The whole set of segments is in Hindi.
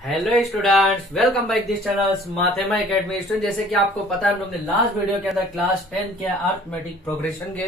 Hello students, welcome back this channel Mathema academy. Student, जैसे कि आपको पता है, हम लोग ने लास्ट वीडियो के अंदर क्लास 10 के अरिथमेटिक प्रोग्रेशन के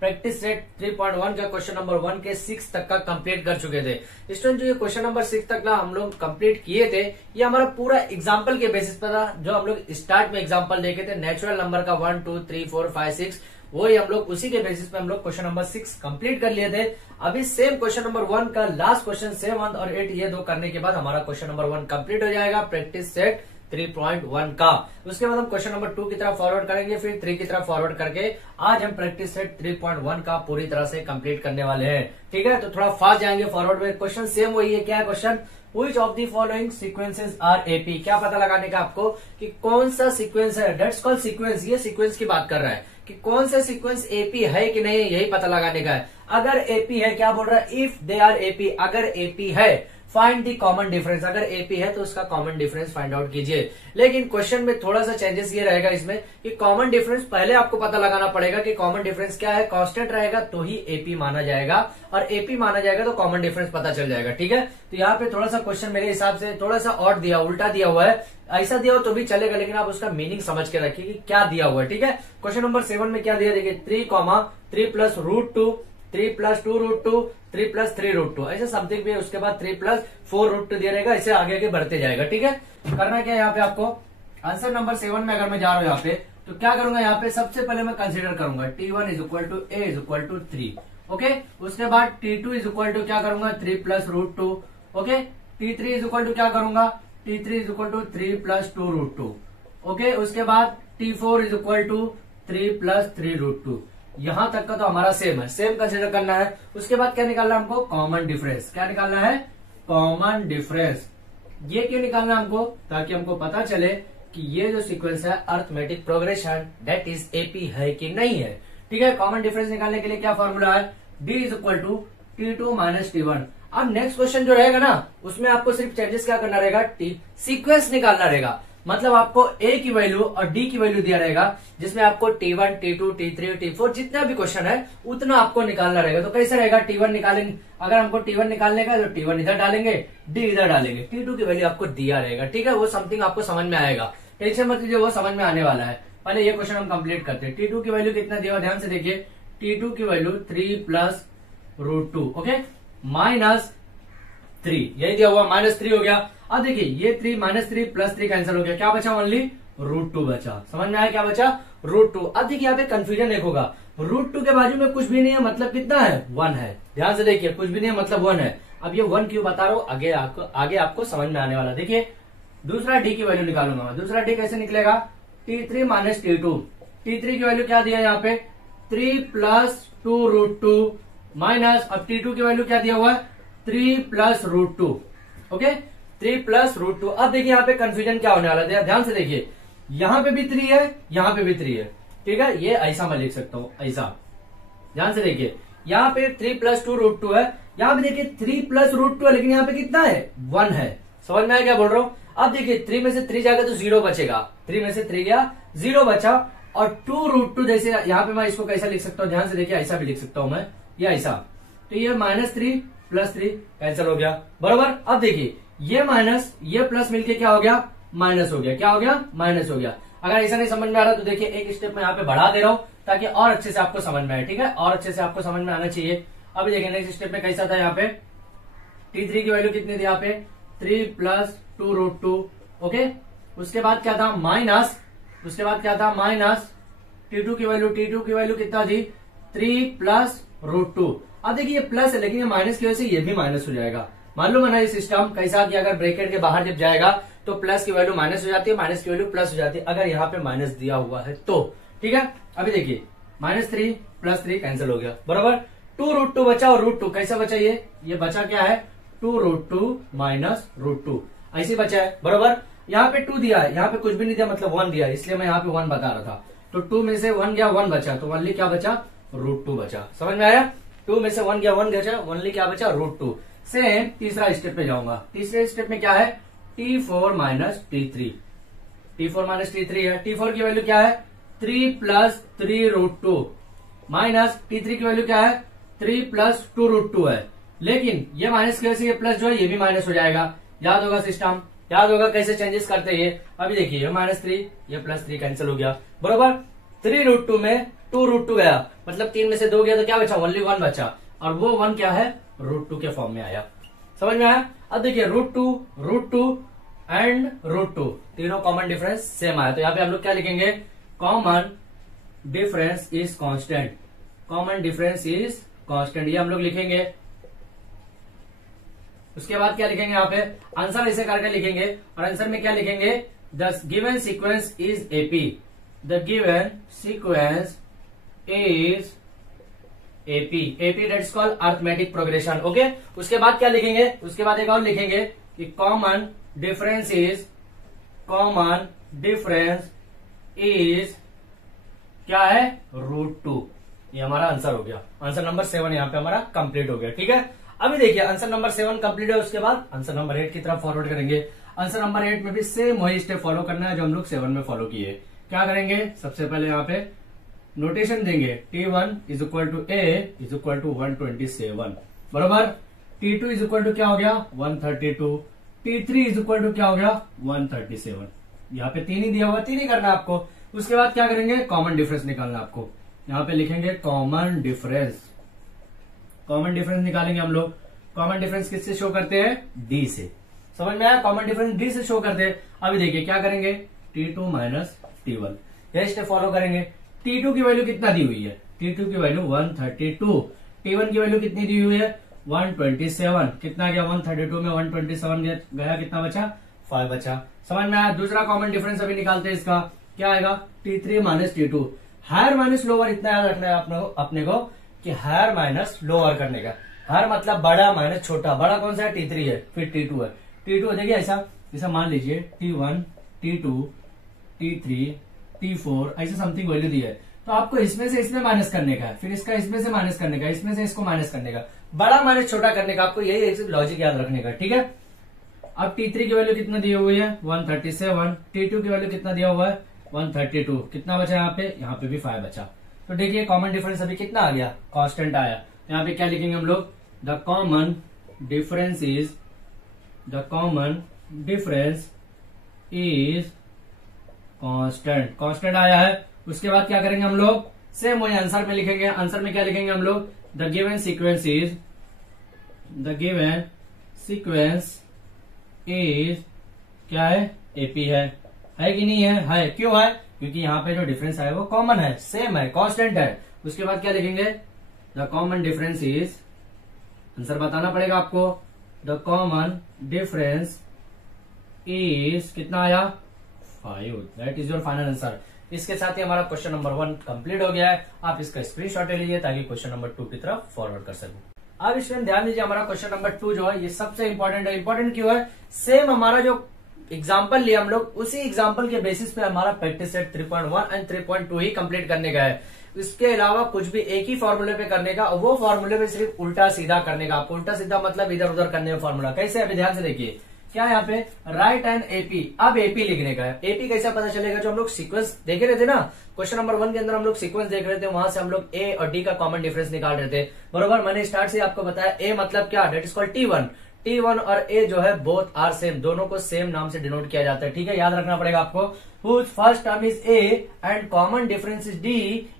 प्रैक्टिस सेट 3.1 का क्वेश्चन नंबर 1 के 6 तक का कंप्लीट कर चुके थे। स्टूडेंट, जो ये क्वेश्चन नंबर 6 तक का हम लोग कंप्लीट किए थे, ये हमारा पूरा एग्जाम्पल के बेसिस पर था। जो हम लोग स्टार्ट में एग्जाम्पल देखे थे नेचुरल नंबर का 1 2 3 4 5 6, वही हम लोग उसी के बेसिस पे हम लोग क्वेश्चन नंबर 6 कंप्लीट कर लिए थे। अभी सेम क्वेश्चन नंबर 1 का लास्ट क्वेश्चन 7 और 8 ये दो करने के बाद हमारा क्वेश्चन नंबर 1 कंप्लीट हो जाएगा प्रैक्टिस सेट 3.1 का। उसके बाद हम क्वेश्चन नंबर 2 की तरफ फॉरवर्ड करेंगे, फिर 3 की तरफ फॉरवर्ड करके आज हम प्रैक्टिस सेट 3.1 का पूरी तरह से कंप्लीट करने वाले हैं। ठीक है, तो थोड़ा फास्ट जाएंगे फॉरवर्ड में। क्वेश्चन सेम वही है। क्या है question? Which of the following sequences are AP? क्या पता लगाने का आपको कि कौन सा सीक्वेंस है। That's called sequence. ये सीक्वेंस की बात कर रहा है कि कौन सा सीक्वेंस एपी है कि नहीं, यही पता लगाने का है। अगर एपी है, क्या बोल रहा है? इफ दे आर एपी, अगर एपी है फाइंड दी कॉमन डिफरेंस। अगर एपी है तो उसका कॉमन डिफरेंस फाइंड आउट कीजिए। लेकिन क्वेश्चन में थोड़ा सा चेंजेस ये रहेगा इसमें कि कॉमन डिफरेंस पहले आपको पता लगाना पड़ेगा कि कॉमन डिफरेंस क्या है। कांस्टेंट रहेगा तो ही एपी माना जाएगा, और एपी माना जाएगा तो कॉमन डिफरेंस पता चल जाएगा। ठीक है, तो यहाँ पे थोड़ा सा क्वेश्चन मेरे हिसाब से थोड़ा सा ऑड दिया, उल्टा दिया हुआ है। ऐसा दिया हो तो भी चलेगा, लेकिन आप उसका मीनिंग समझ के रखिए कि क्या दिया हुआ है। ठीक है, क्वेश्चन नंबर 7 में क्या दिया देखिए, 3 प्लस √2, 3 प्लस 2√2, 3 प्लस 3√2, ऐसे समथिंग भी। उसके बाद 3 प्लस 4√2 दिया रहेगा। इसे आगे आगे बढ़ते जाएगा। ठीक है, करना क्या है यहाँ पे आपको, आंसर नंबर 7 में अगर मैं जा रहा हूँ यहाँ पे, तो क्या करूंगा यहाँ पे, सबसे पहले मैं कंसीडर करूंगा T1 is equal to A is equal to 3। Okay, उसके बाद T2 इज इक्वल टू क्या करूंगा, 3 plus √2। Okay, T3 is equal to क्या करूंगा, T3 is equal to 3 plus 2√2। Okay, उसके बाद T4 is equal to 3 plus 3√2। यहां तक का तो हमारा सेम है, सेम कंसिडर करना है। उसके बाद क्या निकालना है हमको, कॉमन डिफरेंस। क्या निकालना है? Common difference. ये क्यों निकालना है हमको? ताकि हमको पता चले कि ये जो सीक्वेंस है arithmetic progression that is AP है कि नहीं है। ठीक है, कॉमन डिफरेंस निकालने के लिए क्या फॉर्मूला है, D is equal to T2 minus T1। अब नेक्स्ट क्वेश्चन जो रहेगा ना, उसमें आपको सिर्फ चेंजेस क्या करना रहेगा, सीक्वेंस निकालना रहेगा। मतलब आपको A की वैल्यू और D की वैल्यू दिया रहेगा, जिसमें आपको T1, T2, T3, T4 जितना भी क्वेश्चन है उतना आपको निकालना रहेगा। तो कैसे रहेगा, T1 निकालेंगे, अगर हमको T1 निकालने का तो T1 इधर डालेंगे, D इधर डालेंगे, T2 की वैल्यू आपको दिया रहेगा। ठीक है, वो समथिंग आपको समझ में आएगा, टेंशन मत लीजिए, वो समझ में आने वाला है। पहले ये क्वेश्चन हम कंप्लीट करते हैं। T2 की वैल्यू कितना दिया, ध्यान से देखिए, T2 की वैल्यू 3 प्लस √2, ओके, माइनस 3, यही दिया हुआ, -3 हो गया। अब देखिए ये 3 -3 प्लस 3 कैंसिल हो गया, क्या बचा, ओनली √2 बचा। समझ में आया क्या बचा, √2। अब देखिए यहाँ पे कंफ्यूजन एक होगा, √2 के बाजू में कुछ भी नहीं है, मतलब कितना है, 1 है। ध्यान से देखिए, कुछ भी नहीं है मतलब 1 है। अब ये 1 क्यों बता रहा हूँ, आगे आपको समझ में आने वाला। देखिए दूसरा D की वैल्यू निकालूंगा मैं। दूसरा D कैसे निकलेगा, T3 माइनस T2। T3 की वैल्यू क्या दिया यहाँ पे, 3 प्लस 2√2 माइनस, अब T2 की वैल्यू क्या दिया हुआ है, 3 प्लस √2। Okay, 3 plus √2। अब देखिए यहाँ पे कंफ्यूजन क्या होने वाला है, ध्यान से देखिए, यहाँ पे भी 3 है, यहाँ पे भी 3 है। ठीक है, ये ऐसा मैं लिख सकता हूँ, ऐसा। ध्यान से देखिए, यहाँ पे 3 प्लस 2√2 है, यहाँ पे देखिए 3 प्लस √2 है, लेकिन यहाँ पे कितना है, 1 है। समझ में आया क्या बोल रहा हूँ? अब देखिए 3 में से 3 जाएगा तो 0 बचेगा, 3 में से 3 गया, 0 बचा। और 2√2 जैसे यहाँ पे मैं इसको कैसा लिख सकता हूँ, ध्यान से देखिए, ऐसा भी लिख सकता हूँ मैं, ये ऐसा। तो ये -3 प्लस 3 कैंसिल हो गया, बराबर। अब देखिए ये माइनस ये प्लस मिलके क्या हो गया, माइनस हो गया। क्या हो गया, माइनस हो गया। अगर ऐसा नहीं समझ में आ रहा तो देखिए एक स्टेप में यहाँ पे बढ़ा दे रहा हूँ, ताकि और अच्छे से आपको समझ में आए। ठीक है, और अच्छे से आपको समझ में आना चाहिए। अभी देखिए नेक्स्ट स्टेप में कैसा था, यहाँ पे T3 की वैल्यू कितनी थी, यहाँ पे 3 प्लस 2√2। ओके, उसके बाद क्या था, माइनस, उसके बाद क्या था, माइनस T2 की वैल्यू कितना थी, 3 प्लस √2। अब देखिए ये प्लस है, लेकिन ये माइनस की वजह से ये भी माइनस हो जाएगा। मालूम है ना ये सिस्टम कैसा, कि अगर ब्रैकेट के बाहर जब जाएगा तो प्लस की वैल्यू माइनस हो जाती है, माइनस की वैल्यू प्लस हो जाती है, अगर यहाँ पे माइनस दिया हुआ है तो। ठीक है, अभी देखिए -3 प्लस 3 कैंसिल हो गया, बराबर। 2√2 बचा, और √2 कैसा बचा, ये बचा क्या है, 2√2 माइनस √2, ऐसे बचा है, बराबर। यहाँ पे 2 दिया है, यहाँ पे कुछ भी नहीं दिया, मतलब 1 दिया, इसलिए मैं यहाँ पे 1 बता रहा था। तो 2 में से 1 गया, 1 बचा, तो ओनली क्या बचा, √2 बचा। समझ में आया, 2 में से 1 गया, 1 बचा, ओनली क्या बचा, √2। सेम तीसरा स्टेप पे जाऊंगा। तीसरे स्टेप में क्या है, T4 minus T3। T4 minus T3 है। T4 की वैल्यू क्या है, 3 प्लस 3√2 माइनस T3 की वैल्यू क्या है, 3 प्लस 2√2 है। लेकिन ये माइनस की वजह से ये प्लस जो है ये भी माइनस हो जाएगा। याद होगा सिस्टम, याद होगा कैसे चेंजेस करते हैं। अभी देखिए ये -3 ये +3 कैंसिल हो गया बरोबर। 3√2 में 2√2 गया, मतलब 3 में से 2 गया तो क्या बचा, ओनली 1 बचा, और वो 1 क्या है, √2 के फॉर्म में आया। समझ में आया। अब देखिए √2 एंड √2 तीनों कॉमन डिफरेंस सेम आया, तो यहाँ पे हम लोग क्या लिखेंगे, common difference is constant, common difference is constant, ये हम लोग लिखेंगे। उसके बाद क्या लिखेंगे, यहाँ पे आंसर ऐसे करके लिखेंगे, और आंसर में क्या लिखेंगे, the given sequence is AP, the given sequence is AP, AP that's called arithmetic progression. Okay, उसके बाद क्या लिखेंगे, उसके बाद एक और लिखेंगे कि कॉमन डिफरेंस इज क्या है, √2। ये हमारा आंसर हो गया, आंसर नंबर 7 यहाँ पे हमारा कंप्लीट हो गया। ठीक है, अभी देखिए आंसर नंबर 7 कंप्लीट है, उसके बाद आंसर नंबर 8 की तरफ फॉरवर्ड करेंगे। आंसर नंबर 8 में भी सेम वही स्टेप फॉलो करना है जो हम लोग 7 में फॉलो किए। क्या करेंगे, सबसे पहले यहाँ पे नोटेशन देंगे, T1 is equal to A is equal to 127 बरोबर, T2 इज इक्वल टू क्या हो गया 132, T3 इज इक्वल टू क्या हो गया 137। यहाँ पे 3 ही दिया हुआ, 3 ही करना है आपको। उसके बाद क्या करेंगे, कॉमन डिफरेंस निकालना आपको, यहाँ पे लिखेंगे कॉमन डिफरेंस, कॉमन डिफरेंस निकालेंगे हम लोग। कॉमन डिफरेंस किससे शो करते हैं, D से। समझ में आया, कॉमन डिफरेंस D से शो करते हैं। अभी देखिए क्या करेंगे, T2 माइनस T1, यह स्टेप फॉलो करेंगे। T2 की वैल्यू कितना दी हुई है, T2 की वैल्यू 132, T1 की वैल्यू कितनी दी हुई है 127, कितना गया 132 में 127 गया, कितना बचा 5 बचा। समझ में आया। दूसरा कॉमन डिफरेंस अभी निकालते हैं, इसका क्या आएगा, T3 minus T2, higher minus lower, इतना याद रखना है अपने को कि हायर माइनस लोअर करने का, हायर मतलब बड़ा माइनस छोटा, बड़ा कौन सा है T3 है, फिर T2 है, T2 देखिए ऐसा मान लीजिए T1 T2 T3 T4 ऐसे समथिंग वैल्यू दी है, तो आपको इसमें से इसमें माइनस करने का है, फिर इसका इसमें से माइनस करने का, इसमें से इसको माइनस करने का, बड़ा माइनस छोटा करने का, आपको यही लॉजिक याद रखने का। ठीक है, अब T3 की वैल्यू कितना दी हुई है 137, T2 की वैल्यू कितना दिया हुआ है 132, कितना बचा यहाँ पे भी 5 बचा। तो देखिए कॉमन डिफरेंस अभी कितना आ गया, कांस्टेंट आया। यहाँ पे क्या लिखेंगे हम लोग, the common difference is constant, constant आया है। उसके बाद क्या करेंगे हम लोग, सेम वही आंसर में लिखेंगे। आंसर में क्या लिखेंगे हम लोग, द गिवन सीक्वेंस इज क्या है, एपी है कि नहीं है, क्यों है, क्योंकि यहाँ पे जो डिफरेंस है वो कॉमन है, सेम है, कांस्टेंट है। उसके बाद क्या लिखेंगे, the common difference is, answer बताना पड़ेगा आपको, द कॉमन डिफरेंस इज कितना आया 5, that is your final answer. इसके साथ ही हमारा क्वेश्चन नंबर 1 कंप्लीट हो गया है। आप इसका स्क्रीनशॉट ले लीजिए ताकि क्वेश्चन नंबर 2 की तरफ फॉरवर्ड कर सकूं। अब इसमें ध्यान दीजिए, हमारा क्वेश्चन नंबर 2 जो है ये सबसे इंपॉर्टेंट है। इंपॉर्टेंट क्यों है, सेम हमारा जो एग्जाम्पल लिया हम लोग, उसी एग्जाम्पल के बेसिस पे हमारा practice set 3.1 and 3.2 he complete करने का है। इसके अलावा कुछ भी एक ही फॉर्मूले पे करने का, वो फॉर्मूले पे सिर्फ उल्टा सीधा करने का। आपको उल्टा सीधा मतलब इधर उधर करने का फॉर्मूला कैसे, अभी ध्यान से देखिए क्या यहाँ पे राइट एंड एपी, अब एपी लिखने का है। एपी कैसा पता चलेगा, जो हम लोग सीक्वेंस देख रहे थे ना क्वेश्चन नंबर 1 के अंदर, हम लोग सीक्वेंस देख रहे थे, वहां से हम लोग ए और डी का कॉमन डिफरेंस निकाल रहे थे बरोबर। मैंने स्टार्ट से आपको बताया ए मतलब क्या, डेट इज कॉल्ड T1 और ए जो है बोथ आर सेम, दोनों को सेम नाम से डिनोट किया जाता है। ठीक है, याद रखना पड़ेगा आपको। Whose first term is A and common difference is D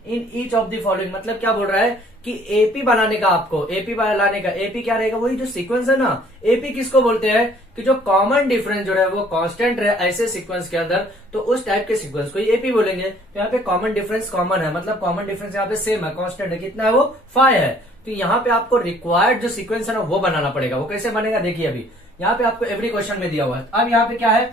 in each of the following, मतलब क्या बोल रहा है कि एपी बनाने का, आपको एपी बनाने का, एपी क्या रहेगा, वही जो सीक्वेंस है ना, एपी किसको बोलते हैं कि जो कॉमन डिफरेंस जो है वो कांस्टेंट रहे ऐसे सीक्वेंस के अंदर, तो उस टाइप के सीक्वेंस को एपी बोलेंगे। तो यहाँ पे कॉमन डिफरेंस कॉमन है, मतलब कॉमन डिफरेंस यहाँ पे सेम है, कांस्टेंट है, कितना है वो 5 है। तो यहाँ पे आपको रिक्वायर्ड जो सीक्वेंस है ना वो बनाना पड़ेगा। वो कैसे बनेगा, देखिए अभी यहाँ पे आपको एवरी क्वेश्चन में दिया हुआ है। अब यहाँ पे क्या है,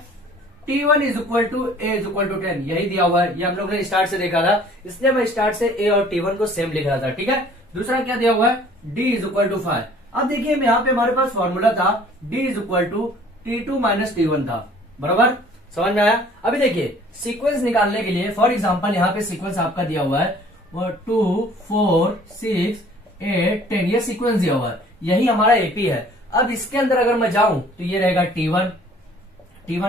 T1 is equal to A is equal to 10, यही दिया हुआ है, ये हम लोग ने स्टार्ट से देखा था, इसलिए मैं स्टार्ट से ए और T1 को सेम लिख रहा था। ठीक है, दूसरा क्या दिया हुआ है, D इज इक्वल टू 5। अब देखिए यहाँ पे हमारे पास फॉर्मूला था D is equal to T2 minus T1 था बराबर, समझ में आया। अभी देखिए सीक्वेंस निकालने के लिए फॉर एग्जाम्पल यहाँ पे सीक्वेंस आपका दिया हुआ है वो 2 4 6 8 10, ये सीक्वेंस दिया हुआ है, यही हमारा एपी है। अब इसके अंदर अगर मैं जाऊं तो ये रहेगा T1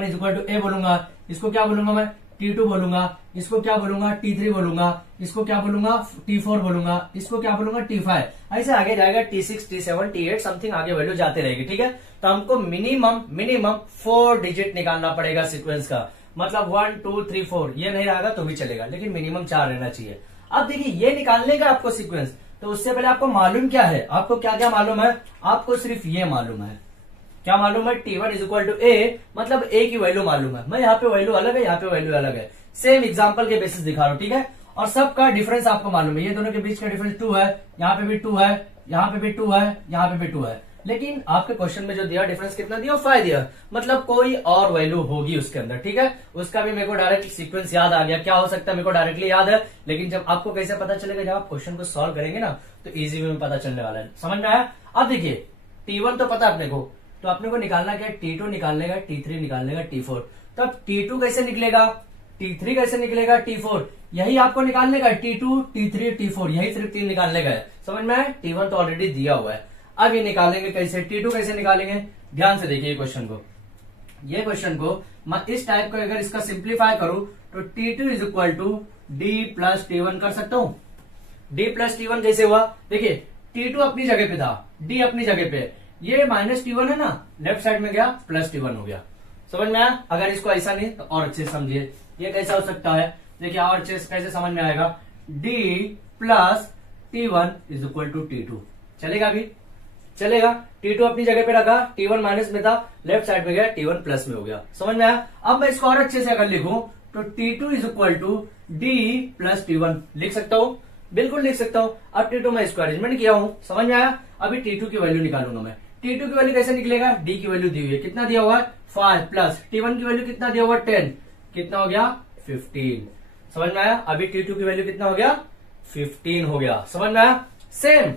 इज इक्वल टू ए बोलूंगा, इसको क्या बोलूंगा मैं T2 बोलूंगा, इसको क्या बोलूंगा T3 बोलूंगा, इसको क्या बोलूंगा T4 बोलूंगा, इसको क्या बोलूंगा T5, ऐसे आगे जाएगा T6 T7 T8 समथिंग आगे वैल्यू जाते रहेगी। ठीक है, तो हमको मिनिमम 4 डिजिट निकालना पड़ेगा सीक्वेंस का, मतलब 1 2 3 4 ये नहीं रहेगा तो भी चलेगा, लेकिन मिनिमम 4 रहना चाहिए। अब देखिए ये निकालने का आपको सीक्वेंस, तो उससे पहले आपको मालूम क्या है, आपको क्या क्या मालूम है, आपको सिर्फ ये मालूम है, क्या मालूम है T1 इज इक्वल टू ए, मतलब ए की वैल्यू मालूम है। मैं यहाँ पे वैल्यू अलग है, यहाँ पे वैल्यू अलग है, सेम एग्जांपल के बेसिस दिखा रहा हूँ। ठीक है, और सबका डिफरेंस आपको मालूम है, ये दोनों के बीच का डिफरेंस 2 है, यहाँ पे भी 2 है, यहाँ पे भी 2 है, यहाँ पे भी 2 है, लेकिन आपके क्वेश्चन में जो दिया डिफरेंस कितना दिया, 5 दिया, मतलब कोई और वैल्यू होगी उसके अंदर। ठीक है, उसका भी मेरे को डायरेक्ट सीक्वेंस याद आ गया, क्या हो सकता है मेरे को डायरेक्टली याद है, लेकिन जब आपको कैसे पता चलेगा, जब आप क्वेश्चन को सॉल्व करेंगे ना तो इजी वे में पता चलने वाला है। समझ में आया? अब देखिए T1 तो पता अपने को, तो अपने को निकालना क्या है, T2 निकालने का, T3 निकालने का, T4। तो अब T2 कैसे निकलेगा, T3 कैसे निकलेगा, T4, यही आपको निकालने का, T2 T3 T4, यही सिर्फ 3 निकालने का है। समझ में आया? T1 तो ऑलरेडी दिया हुआ है, अब ये निकालेंगे कैसे, T2 कैसे निकालेंगे, ध्यान से देखिए क्वेश्चन को, ये क्वेश्चन को मैं इस टाइप का अगर इसका सिंप्लीफाई करूं तो T2 is equal to D plus T1 कर सकता हूं। D प्लस T1 कैसे हुआ, देखिए T2 अपनी जगह पे था, D अपनी जगह पे, ये माइनस T1 है ना, लेफ्ट साइड में गया प्लस T1 हो गया। समझ में आया? अगर इसको ऐसा नहीं तो और अच्छे से समझिए, ये कैसा हो सकता है, देखिए और अच्छे से कैसे समझ में आएगा, D plus T1 is equal to T2, चलेगा अभी, चलेगा। T2 अपनी जगह पे रखा, T1 माइनस में था, लेफ्ट साइड में गया, T1 प्लस में हो गया। समझ में आया? अब मैं इसको और अच्छे से अगर लिखूं तो T2 is equal to D plus T1 लिख सकता हूं, बिल्कुल लिख सकता हूं। अब T2 मैं इसको अरेंजमेंट किया हूं, समझ में आया? अभी T2 की वैल्यू निकालूंगा मैं, T2 की वैल्यू कैसे निकलेगा, D की वैल्यू दी हुई है, कितना दिया हुआ है 5 प्लस T1 की वैल्यू कितना दिया हुआ है 10, कितना हो गया 15। समझ में आया? अभी T2 की वैल्यू कितना हो गया 15 हो गया। समझ में आया? सेम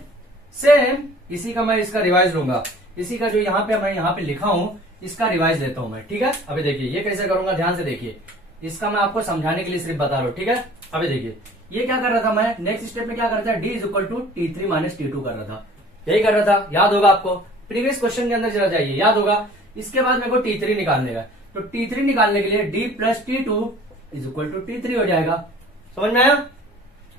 सेम इसी का मैं इसका रिवाइज लूंगा, इसी का जो यहाँ पे मैं यहाँ पे लिखा हूं इसका रिवाइज लेता हूं मैं। ठीक है, अभी देखिए ये कैसे करूंगा, ध्यान से देखिए, इसका मैं आपको समझाने के लिए सिर्फ बता रहा हूं। ठीक है, अभी देखिए ये क्या कर रहा था मैं, नेक्स्ट स्टेप में क्या कर रहा था, D is equal to T3 minus T2 कर रहा था, यही कर रहा था, याद होगा आपको, प्रीवियस क्वेश्चन के अंदर जरा जाइए, याद होगा। इसके बाद मेरे को T3 निकालने का, तो T3 निकालने के लिए D plus T2 is equal to T3 हो जाएगा। समझ में आया?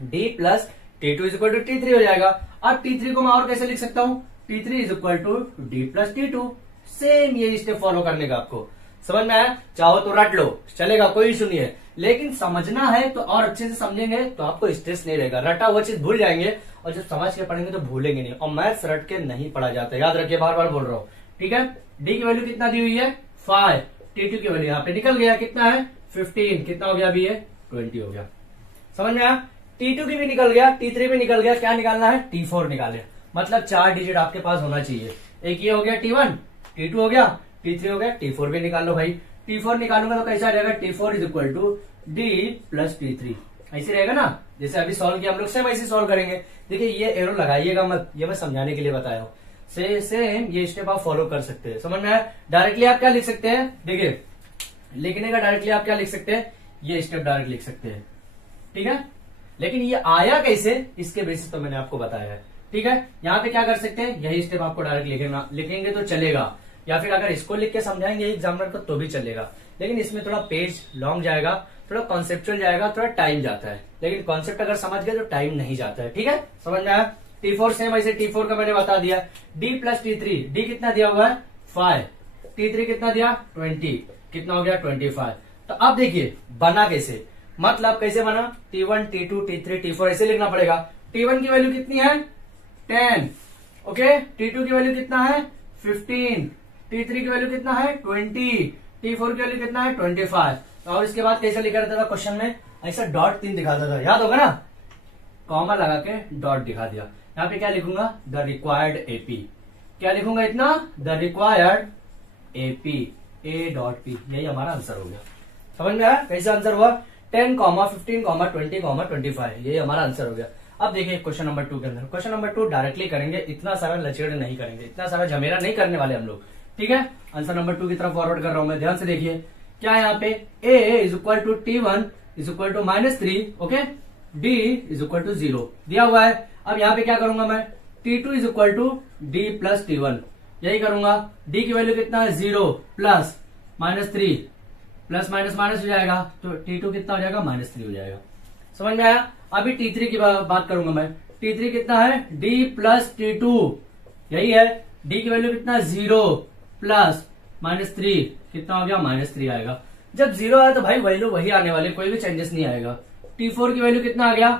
D plus T2 is equal to T3 हो जाएगा। अब T3 को मैं और कैसे लिख सकता हूं, T3 is equal to D plus T2, same ये स्टेप फॉलो करने का आपको। समझ में आया? चाहो तो रट लो, चलेगा, कोई इशू नहीं है, लेकिन समझना है तो और अच्छे से समझेंगे तो आपको स्ट्रेस नहीं रहेगा, रटा हुआ चीज भूल जाएंगे, और जब समझ के पढ़ेंगे तो भूलेंगे नहीं, और मैथ्स रट के नहीं पढ़ा जाता, याद रखिए, बार बार बोल रहा हूँ। ठीक है, D की वैल्यू कितना दी हुई है 5, T2 की वैल्यू यहाँ पे निकल गया, कितना है 15, कितना हो गया अभी ये 20 हो गया। समझ में आया? T2 की भी निकल गया, T3 भी निकल गया, क्या निकालना है T4 निकाले, मतलब 4 डिजिट आपके पास होना चाहिए। एक ये हो गया T1, T2 हो गया, T3 हो गया, T4 भी निकाल लो भाई। T4 निकालूंगा तो कैसा रहेगा, T4 is equal to D plus T3, ऐसे रहेगा ना, जैसे अभी सॉल्व किया हम लोग, सेम ऐसे सॉल्व करेंगे। देखिए ये एरो लगाइएगा मत, ये मैं समझाने के लिए बताया हूँ, सेम ये स्टेप आप फॉलो कर सकते हैं। समझ में आया? डायरेक्टली आप क्या लिख सकते हैं, देखिए लिखने का डायरेक्टली आप क्या लिख सकते हैं, ये स्टेप डायरेक्ट लिख सकते हैं। ठीक है, लेकिन ये आया कैसे, इसके बेसिस पर मैंने आपको बताया है। ठीक है, यहाँ पे क्या कर सकते हैं, यही स्टेप आपको डायरेक्ट लिखेंगे तो चलेगा, या फिर अगर इसको लिख के समझाएंगे एग्जामिनर को तो भी चलेगा, लेकिन इसमें थोड़ा पेज लॉन्ग जाएगा, थोड़ा कॉन्सेप्चुअल जाएगा, थोड़ा टाइम जाता है, लेकिन कॉन्सेप्ट अगर समझ गए तो टाइम नहीं जाता है। ठीक है, समझ में आया? T4 सेम ऐसे, T4 का मैंने बता दिया, D प्लस T3, D कितना दिया हुआ है 5, T3 कितना दिया 20, कितना हो गया 25। तो अब देखिए बना कैसे, मतलब कैसे बना, T1 T2 T3 T4 ऐसे लिखना पड़ेगा। T1 की वैल्यू कितनी है 10, ओके, T2 की वैल्यू कितना है 15, T3 की वैल्यू कितना है 20, T4 की वैल्यू कितना है 25। और इसके बाद कैसे लिखा रहता था क्वेश्चन में, ऐसा डॉट 3 दिखाता था, याद होगा ना, कॉमा लगा के डॉट दिखा दिया। यहाँ पे क्या लिखूंगा, द रिक्वायर्ड एपी, क्या लिखूंगा इतना, the required AP A dot P, यही हमारा आंसर हो गया। समझ में आया कैसे आंसर हुआ, 10, 15, 20, 25, यही हमारा आंसर हो गया। अब देखिए क्वेश्चन नंबर 2 के अंदर, क्वेश्चन नंबर 2 डायरेक्टली करेंगे, इतना सारा लचेड़ नहीं करेंगे, इतना सारा झमेला नहीं करने वाले हम लोग। ठीक है, आंसर नंबर 2 की तरफ फॉरवर्ड कर रहा हूं मैं, ध्यान से देखिए क्या है यहाँ पे, A is equal to T1 is equal to -3, okay, D is equal to 0 दिया हुआ है। अब यहाँ पे क्या करूंगा मैं, T2 is equal to D plus T1, यही करूंगा। D की वैल्यू कितना है 0 प्लस -3, प्लस माइनस माइनस हो जाएगा, तो T2 कितना हो जाएगा, -3 हो जाएगा। समझ में आया। अभी T3 की बात करूंगा मैं। T3 कितना है, D प्लस T2, यही है। D की वैल्यू कितना, 0 प्लस -3 कितना हो गया, -3 आएगा। जब 0 आया तो भाई वैल्यू वही आने वाली, कोई भी चेंजेस नहीं आएगा। T4 की वैल्यू कितना आ गया,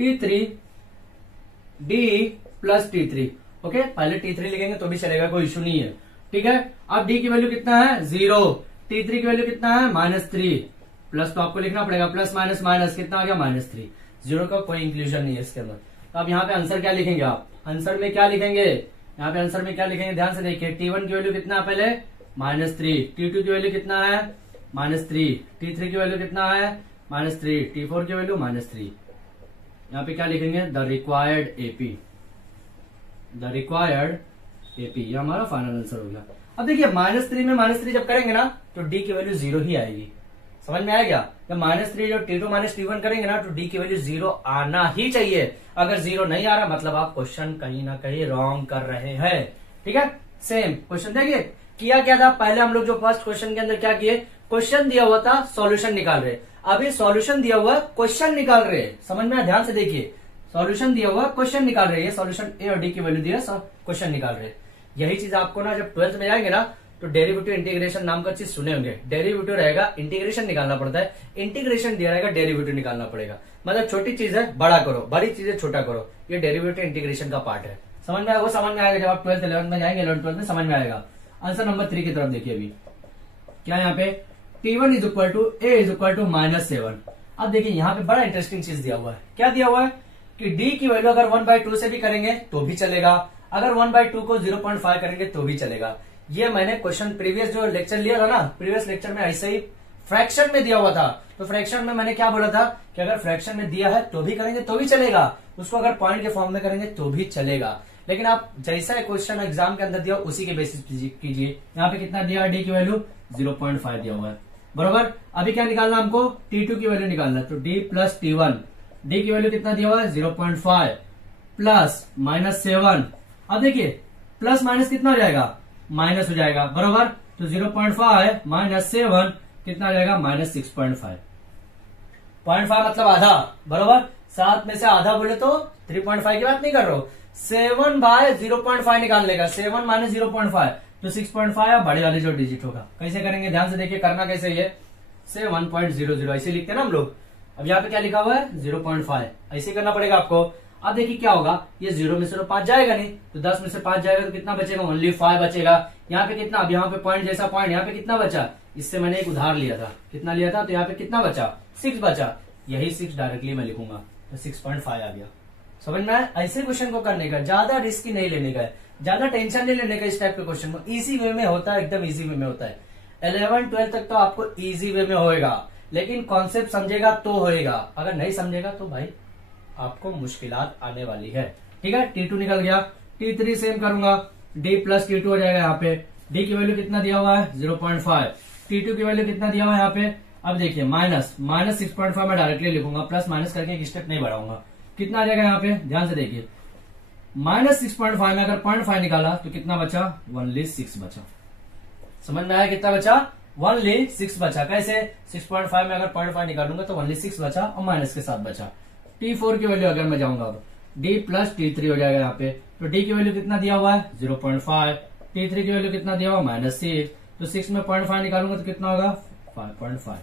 T3 D plus T3। Okay, पहले T3 लिखेंगे तो भी चलेगा, कोई इशू नहीं है। ठीक है, अब D की वैल्यू कितना है, 0, T3 की वैल्यू कितना है, -3, प्लस तो आपको लिखना पड़ेगा, प्लस माइनस माइनस कितना आ गया, -3। 0 का कोई इंक्लूजन नहीं है इसके अंदर। तो अब यहाँ पे आंसर क्या लिखेंगे आप, आंसर में क्या लिखेंगे, यहाँ पे आंसर में क्या लिखेंगे, ध्यान से देखिए। T1 की वैल्यू कितना है पहले, -3, T2 की वैल्यू कितना है, -3, T3 की वैल्यू कितना है, -3, T4 की वैल्यू -3। यहाँ पे क्या लिखेंगे, the required AP, the required AP, ये हमारा फाइनल आंसर हो गया। अब देखिए -3 में -3 जब करेंगे ना तो D की वैल्यू 0 ही आएगी। समझ में आया क्या, जब -3 जो T2 - T1 करेंगे ना तो D की वैल्यू 0 आना ही चाहिए। अगर 0 नहीं आ रहा मतलब आप क्वेश्चन कहीं ना कहीं रॉन्ग कर रहे हैं। ठीक है, सेम क्वेश्चन देखिए किया क्या था, पहले हम लोग जो फर्स्ट क्वेश्चन के अंदर क्या किए, क्वेश्चन दिया हुआ था सॉल्यूशन निकाल रहे, अभी सॉल्यूशन दिया हुआ क्वेश्चन निकाल रहे। समझ में, ध्यान से देखिए, सॉल्यूशन दिया हुआ क्वेश्चन निकाल रहे, ये सॉल्यूशन ए और डी की वैल्यू दिया, क्वेश्चन निकाल रहे। यही चीज आपको ना जब 12th में जाएंगे ना तो डेरिवेटिव इंटीग्रेशन नाम का चीज सुने होंगे। डेरिवेटिव रहेगा, इंटीग्रेशन निकालना पड़ता है, इंटीग्रेशन दिया रहेगा, डेरिवेटिव निकालना पड़ेगा। मतलब छोटी चीज है बड़ा करो, बड़ी चीज है छोटा करो, ये डेरिवेटिव इंटीग्रेशन का पार्ट है। समझ में आएगा, वो समझ में आएगा जब आप 12th 11th में जाएंगे, 11th 12th में समझ में आएगा। आंसर नंबर 3 की तरफ देखिए, अभी क्या यहाँ पे T1 = A = -7। अब देखिए यहाँ पे बड़ा इंटरेस्टिंग चीज दिया हुआ है, क्या दिया हुआ है कि D की वैल्यू अगर 1/2 से भी करेंगे तो भी चलेगा, अगर 1/2 को 0.5 करेंगे तो भी चलेगा। ये मैंने क्वेश्चन प्रीवियस जो लेक्चर लिया था ना, प्रीवियस लेक्चर में ऐसे ही फ्रैक्शन में दिया हुआ था। तो फ्रैक्शन में मैंने क्या बोला था कि अगर फ्रैक्शन में दिया है तो भी करेंगे तो भी चलेगा, उसको अगर पॉइंट के फॉर्म में करेंगे तो भी चलेगा। लेकिन आप जैसा क्वेश्चन एग्जाम के अंदर दिया उसी के बेसिस कीजिए। यहाँ पे कितना दिया, D की वैल्यू 0.5 दिया हुआ है, बरोबर। अभी क्या निकालना हमको, T2 की वैल्यू निकालना, तो D प्लस T1, D की वैल्यू कितना दिया हुआ है, 0.5 प्लस -7। अब देखिए प्लस माइनस कितना हो जाएगा, माइनस हो जाएगा, बरोबर। तो 0.5 - 7 कितना आ जाएगा, -6.5। 0.5 मतलब आधा, बरोबर। 7 में से आधा बोले तो 3.5 की बात नहीं कर रहा हूं, 7/0.5 निकालने का, 7 - 0.5 तो 6.5 बड़े वाले जो डिजिट होगा। कैसे करेंगे, ध्यान से देखिए, करना कैसे, ये 7.00 ऐसे लिखते हैं ना हम लोग। अब यहाँ पे क्या लिखा हुआ है, 0.5, ऐसे करना पड़ेगा आपको। अब देखिए क्या होगा, ये 0 में से तो 5 जाएगा नहीं, तो 10 में से 5 जाएगा तो कितना बचेगा, ओनली 5 बचेगा। यहाँ पे कितना, अब यहाँ पे पॉइंट जैसा पॉइंट, यहाँ पे कितना बचा, इससे मैंने एक उधार लिया था, कितना लिया था, तो यहाँ पे कितना बचा, 6 बचा। यही 6 डायरेक्टली मैं लिखूंगा, तो 6.5 आ गया। समझ में आया, ऐसे क्वेश्चन को करने का, ज्यादा रिस्क नहीं लेने का है, ज्यादा टेंशन नहीं लेने का। इस टाइप के क्वेश्चन को इजी वे में होता है, एकदम इजी वे में होता है। 11 12 तक तो आपको इजी वे में होएगा, लेकिन कॉन्सेप्ट समझेगा तो होएगा, अगर नहीं समझेगा तो भाई आपको मुश्किलात आने वाली है। ठीक है, T2 निकल गया, T3 सेम करूंगा, D प्लस T2 हो जाएगा। यहाँ पे D की वैल्यू कितना दिया हुआ है, 0.5, T2 की वैल्यू कितना दिया हुआ है यहाँ पे। अब देखिए -6.5 मैं डायरेक्टली लिखूंगा, प्लस माइनस करके एक स्टेप नहीं बढ़ाऊंगा। कितना आ जाएगा यहाँ पे, ध्यान से देखिए, -6.5 में अगर 0.5 निकाला तो कितना बचा, ओनली 6 बचा। समझ में आया कितना बचा, ओनली 6 बचा। कैसे, 6.5 में अगर 0.5 निकालूंगा तो ओनली 6 बचा और माइनस के साथ बचा। T4 की वैल्यू अगर मैं जाऊंगा अब D प्लस T3 हो जाएगा यहाँ पे, तो D की वैल्यू कितना दिया हुआ है, 0.5, T3 की वैल्यू कितना दिया हुआ है, -6, तो 6 में 0.5 निकालूंगा तो कितना होगा, 5.5।